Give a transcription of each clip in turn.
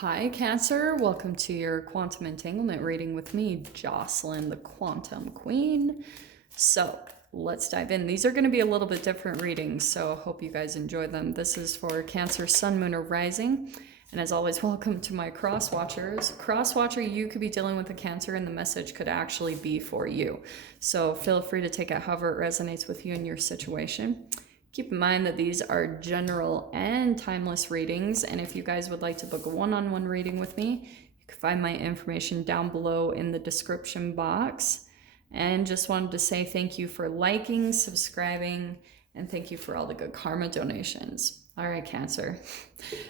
Hi, Cancer. Welcome to your quantum entanglement reading with me, Jocelyn, the Quantum Queen. So let's dive in. These are going to be a little bit different readings, so hope you guys enjoy them. This is for Cancer, Sun, Moon, or Rising. And as always, welcome to my cross watchers. Cross watcher, you could be dealing with a Cancer, and the message could actually be for you. So feel free to take it however it resonates with you and your situation. Keep in mind that these are general and timeless readings, and if you guys would like to book a one-on-one reading with me, you can find my information down below in the description box. And just wanted to say thank you for liking, subscribing, and thank you for all the good karma donations. All right, Cancer.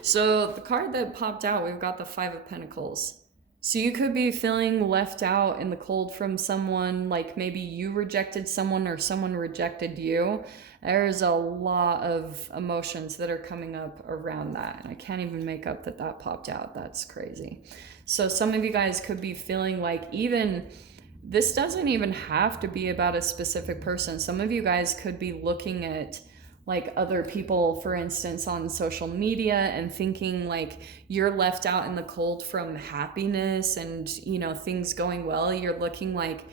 So the card that popped out, we've got the Five of Pentacles. So you could be feeling left out in the cold from someone, like maybe you rejected someone or someone rejected you. There's a lot of emotions that are coming up around that. And I can't even make up that that popped out. That's crazy. So some of you guys could be feeling like even this doesn't even have to be about a specific person. Some of you guys could be looking at like other people, for instance, on social media and thinking like you're left out in the cold from happiness and, you know, things going well. You're looking like,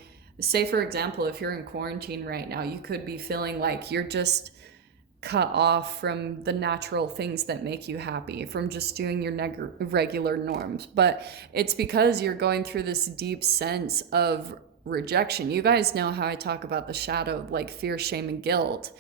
say, for example, if you're in quarantine right now, you could be feeling like you're just cut off from the natural things that make you happy, from just doing your regular norms. But it's because you're going through this deep sense of rejection. You guys know how I talk about the shadow, like fear, shame, and guilt.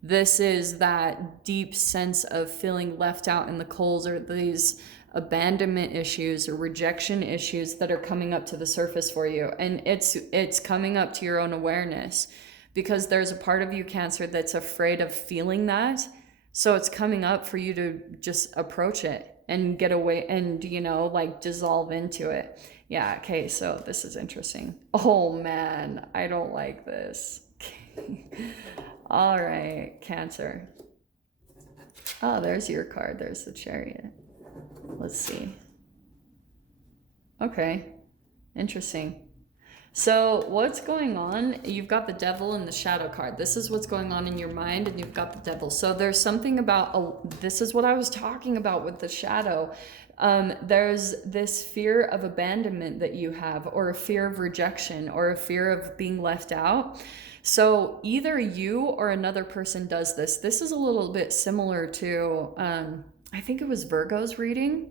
This is that deep sense of feeling left out in the cold, or these abandonment issues or rejection issues that are coming up to the surface for you. And it's coming up to your own awareness because there's a part of you, Cancer, that's afraid of feeling that. So it's coming up for you to just approach it and get away and, you know, like dissolve into it. Yeah, okay, so this is interesting. Oh man, I don't like this. All right, Cancer. Oh, there's your card. There's the Chariot. Let's see. Okay, interesting. So what's going on? You've got the Devil and the Shadow card. This is what's going on in your mind, and you've got the Devil. So there's something about, this is what I was talking about with the Shadow. There's this fear of abandonment that you have, or a fear of rejection, or a fear of being left out. So either you or another person does this. This is a little bit similar to, I think it was Virgo's reading.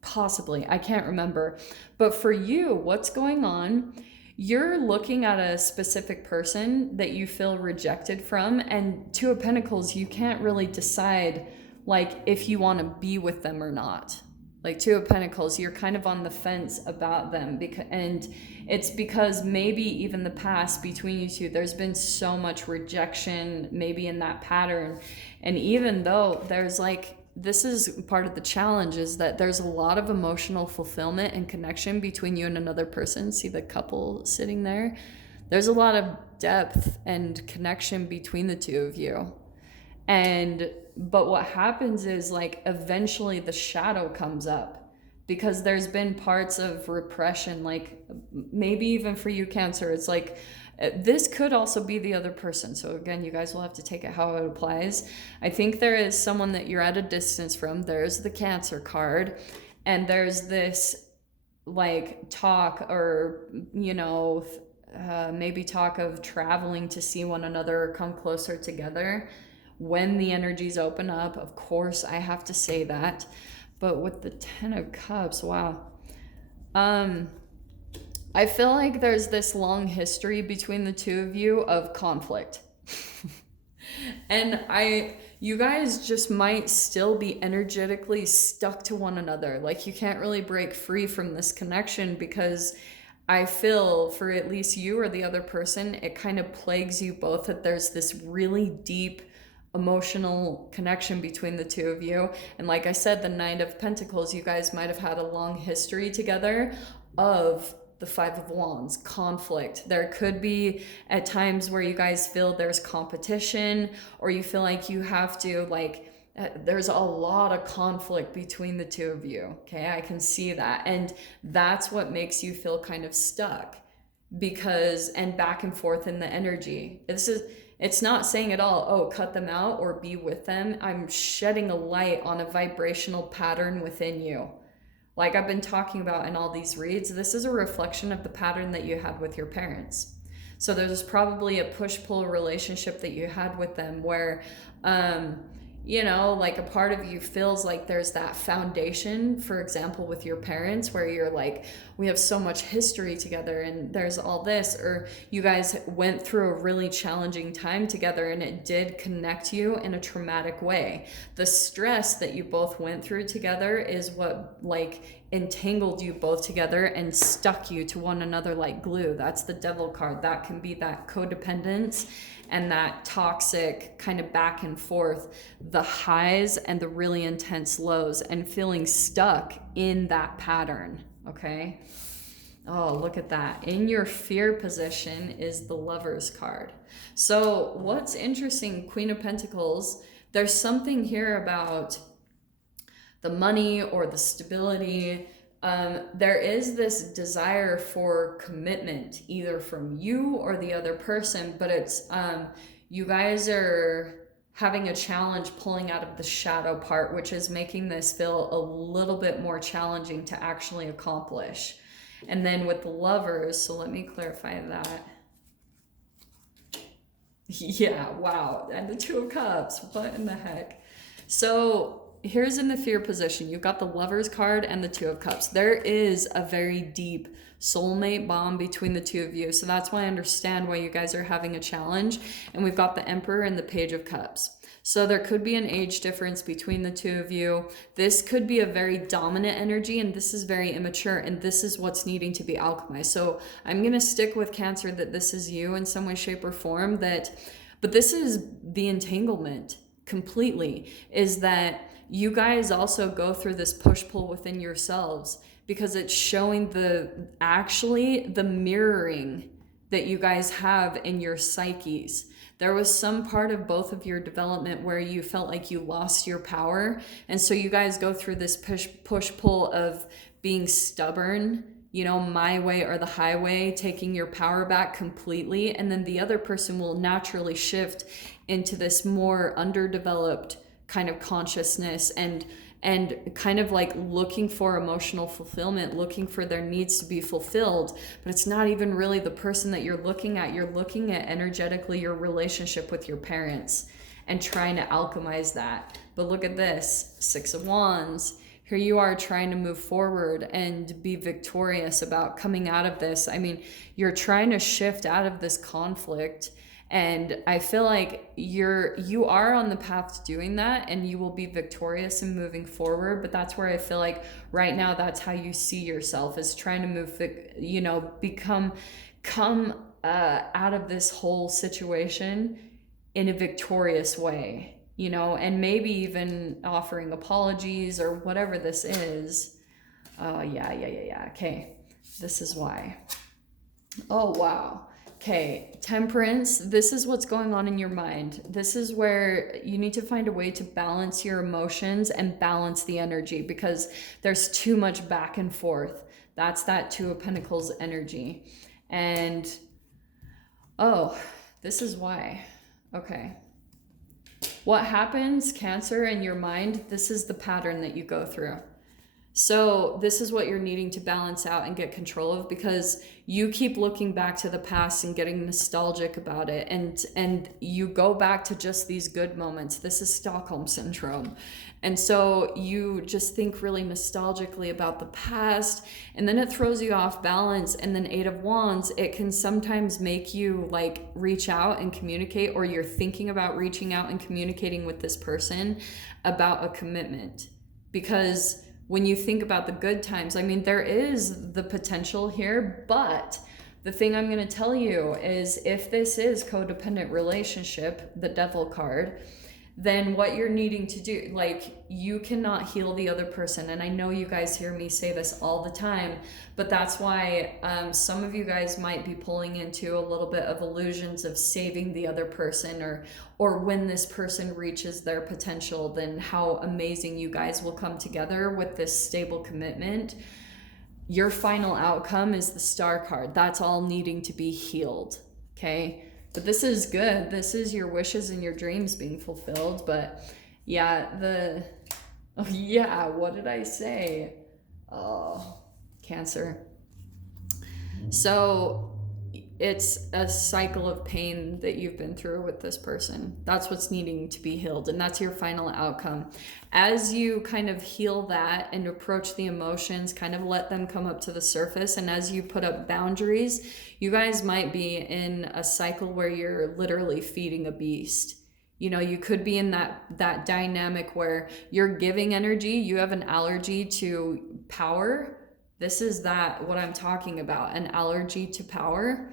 Possibly, I can't remember. But for you, what's going on? You're looking at a specific person that you feel rejected from, and Two of Pentacles, you can't really decide like if you want to be with them or not. Like Two of Pentacles, you're kind of on the fence about them, and it's because maybe even the past between you two, there's been so much rejection, maybe in that pattern. And even though there's like, this is part of the challenge, is that there's a lot of emotional fulfillment and connection between you and another person. See the couple sitting there? There's a lot of depth and connection between the two of you. But what happens is like eventually the shadow comes up because there's been parts of repression, like maybe even for you, Cancer, it's like this could also be the other person. So again, you guys will have to take it how it applies. I think there is someone that you're at a distance from. There's the Cancer card, and there's this like talk, or you know, maybe talk of traveling to see one another or come closer together when the energies open up. Of course, I have to say that. But with the Ten of Cups, wow. I feel like there's this long history between the two of you of conflict. And you guys just might still be energetically stuck to one another. Like you can't really break free from this connection because I feel for at least you or the other person, it kind of plagues you both that there's this really deep emotional connection between the two of you. And like I said, the Knight of Pentacles, you guys might have had a long history together of the Five of Wands, conflict. There could be at times where you guys feel there's competition, or you feel like you have to like, there's a lot of conflict between the two of you. Okay, I can see that. And that's what makes you feel kind of stuck, because, and back and forth in the energy. It's not saying at all, oh, cut them out or be with them. I'm shedding a light on a vibrational pattern within you. Like I've been talking about in all these reads, this is a reflection of the pattern that you had with your parents. So there's probably a push-pull relationship that you had with them where, you know, like a part of you feels like there's that foundation, for example, with your parents, where you're like, we have so much history together and there's all this, or you guys went through a really challenging time together and it did connect you in a traumatic way. The stress that you both went through together is what like entangled you both together and stuck you to one another like glue. That's the devil card. That can be that codependence and that toxic kind of back and forth, the highs and the really intense lows, and feeling stuck in that pattern, okay? Oh, look at that. In your fear position is the Lover's card. So what's interesting, Queen of Pentacles, there's something here about the money or the stability. There is this desire for commitment, either from you or the other person, but it's you guys are having a challenge pulling out of the shadow part, which is making this feel a little bit more challenging to actually accomplish. And then with the Lovers, so let me clarify that. Yeah, wow. And the Two of Cups, what in the heck? So here's in the fear position. You've got the Lover's card and the Two of Cups. There is a very deep soulmate bond between the two of you. So that's why I understand why you guys are having a challenge. And we've got the Emperor and the Page of Cups. So there could be an age difference between the two of you. This could be a very dominant energy, and this is very immature, and this is what's needing to be alchemized. So I'm going to stick with Cancer that this is you in some way, shape, or form. But this is the entanglement completely, is that you guys also go through this push-pull within yourselves, because it's showing the mirroring that you guys have in your psyches. There was some part of both of your development where you felt like you lost your power. And so you guys go through this push-pull of being stubborn, you know, my way or the highway, taking your power back completely. And then the other person will naturally shift into this more underdeveloped kind of consciousness and kind of like looking for emotional fulfillment, looking for their needs to be fulfilled. But it's not even really the person that you're looking at. You're looking at energetically your relationship with your parents and trying to alchemize that. But look at this, Six of Wands. Here you are trying to move forward and be victorious about coming out of this. I mean, you're trying to shift out of this conflict. And I feel like you are on the path to doing that, and you will be victorious in moving forward. But that's where I feel like right now, that's how you see yourself, is trying to move, you know, come out of this whole situation in a victorious way, you know, and maybe even offering apologies or whatever this is. Yeah. Okay, this is why. Oh, wow. Okay, Temperance, this is what's going on in your mind. This is where you need to find a way to balance your emotions and balance the energy, because there's too much back and forth. That's that Two of Pentacles energy. And, oh, this is why. Okay. What happens, Cancer, in your mind, this is the pattern that you go through. So this is what you're needing to balance out and get control of, because you keep looking back to the past and getting nostalgic about it. And you go back to just these good moments. This is Stockholm Syndrome. And so you just think really nostalgically about the past, and then it throws you off balance. And then Eight of Wands, it can sometimes make you like reach out and communicate, or you're thinking about reaching out and communicating with this person about a commitment. Because when you think about the good times, I mean, there is the potential here, but the thing I'm going to tell you is, if this is codependent relationship, the Devil card, then what you're needing to do, like, you cannot heal the other person. And I know you guys hear me say this all the time, but that's why some of you guys might be pulling into a little bit of illusions of saving the other person, or when this person reaches their potential, then how amazing you guys will come together with this stable commitment. Your final outcome is the Star card. That's all needing to be healed, okay? But this is good. This is your wishes and your dreams being fulfilled. But yeah, what did I say? Oh, Cancer. So it's a cycle of pain that you've been through with this person. That's what's needing to be healed, and that's your final outcome. As you kind of heal that and approach the emotions, kind of let them come up to the surface, and as you put up boundaries, you guys might be in a cycle where you're literally feeding a beast. You know, you could be in that dynamic where you're giving energy, you have an allergy to power. This is that what I'm talking about, an allergy to power.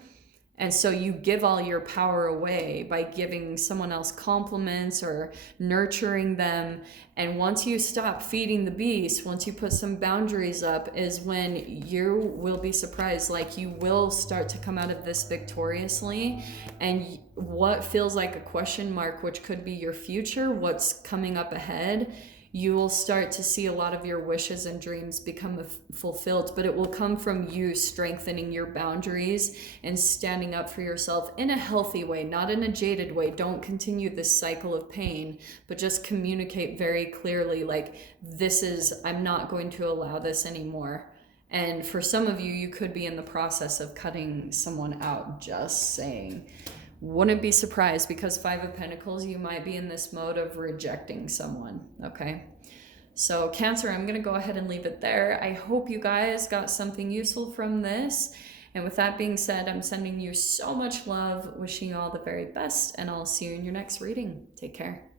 And so you give all your power away by giving someone else compliments or nurturing them. And once you stop feeding the beast, once you put some boundaries up, is when you will be surprised. Like, you will start to come out of this victoriously. And what feels like a question mark, which could be your future, what's coming up ahead, you will start to see a lot of your wishes and dreams become fulfilled, but it will come from you strengthening your boundaries and standing up for yourself in a healthy way, not in a jaded way. Don't continue this cycle of pain, but just communicate very clearly, like, I'm not going to allow this anymore. And for some of you, you could be in the process of cutting someone out, just saying. Wouldn't be surprised, because Five of Pentacles, you might be in this mode of rejecting someone, okay? So Cancer, I'm going to go ahead and leave it there. I hope you guys got something useful from this. And with that being said, I'm sending you so much love, wishing you all the very best, and I'll see you in your next reading. Take care.